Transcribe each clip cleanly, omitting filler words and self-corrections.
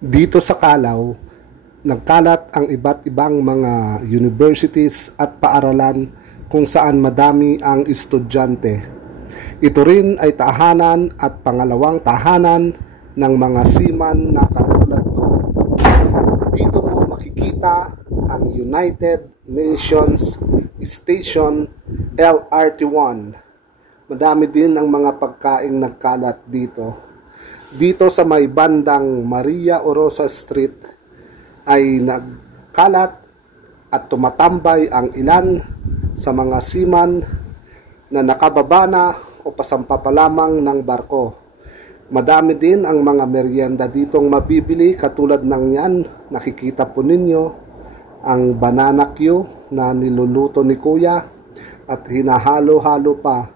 Dito sa Calao, nagkalat ang iba't ibang mga universities at paaralan kung saan madami ang estudyante. Ito rin ay tahanan at pangalawang tahanan ng mga seaman na katulad ko. Dito mo makikita ang United Nations Station LRT-1. Madami din ang mga pagkaing nagkalat dito. Dito sa may bandang Maria Orosa Street ay nagkalat at tumatambay ang ilan sa mga seaman na nakababa na o pasampa pa lamang ng barko. Madami din ang mga merienda ditong mabibili katulad ng yan. Nakikita po ninyo ang banana Q na niluluto ni Kuya at hinahalo-halo pa.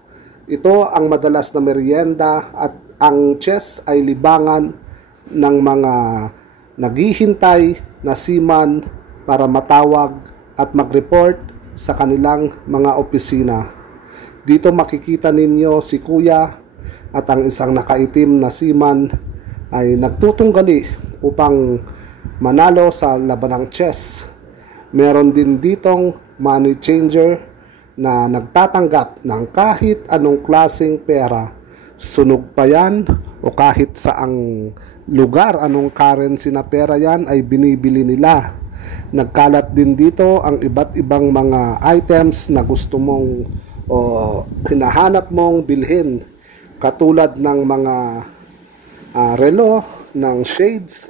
Ito ang madalas na merienda at ang chess ay libangan ng mga naghihintay na seaman para matawag at mag-report sa kanilang mga opisina. Dito makikita ninyo si Kuya at ang isang nakaitim na seaman ay nagtutunggali upang manalo sa labanang chess. Meron din ditong money changer na nagtatanggap ng kahit anong klaseng pera. Sunog pa yan o kahit saang lugar, anong currency na pera yan ay binibili nila. Nagkalat din dito ang iba't ibang mga items na gusto mong o hinahanap mong bilhin. Katulad ng mga relo, ng shades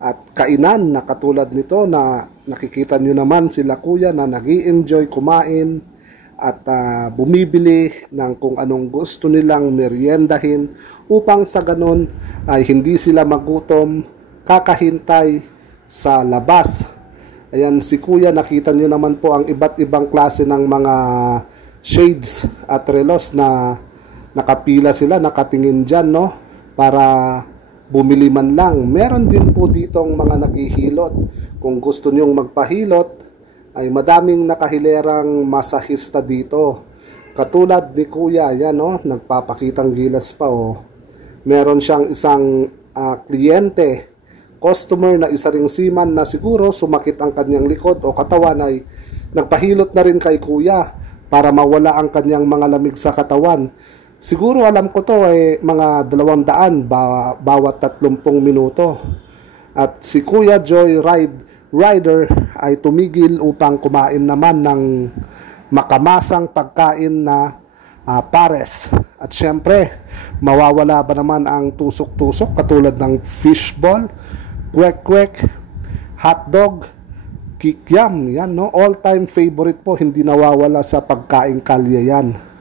at kainan na katulad nito na nakikita nyo naman sila Kuya na nag-i-enjoy kumain at bumibili ng kung anong gusto nilang meriendahin upang sa ganun ay hindi sila magutom kakahintay sa labas. Ayan si Kuya, nakita nyo naman po ang iba't ibang klase ng mga shades at relos na nakapila sila, nakatingin dyan, no? Para bumili man lang. Meron din po ditong mga naghihilot. Kung gusto nyong magpahilot ay madaming nakahilerang masahista dito. Katulad ni Kuya, yan no, nagpapakitang gilas pa oh. Meron siyang isang kliyente, customer na isa ring seaman na siguro sumakit ang kanyang likod o katawan ay nagpahilot na rin kay Kuya para mawala ang kanyang mga lamig sa katawan. Siguro alam ko to ay mga 200 bawat 30 minuto. At si Kuya Joy Rider ay tumigil upang kumain naman ng makamasang pagkain na pares. At syempre, mawawala ba naman ang tusok-tusok katulad ng fishball, kwek-kwek, hotdog, kikiam, yan no, all-time favorite po, hindi nawawala sa pagkain kalye yan.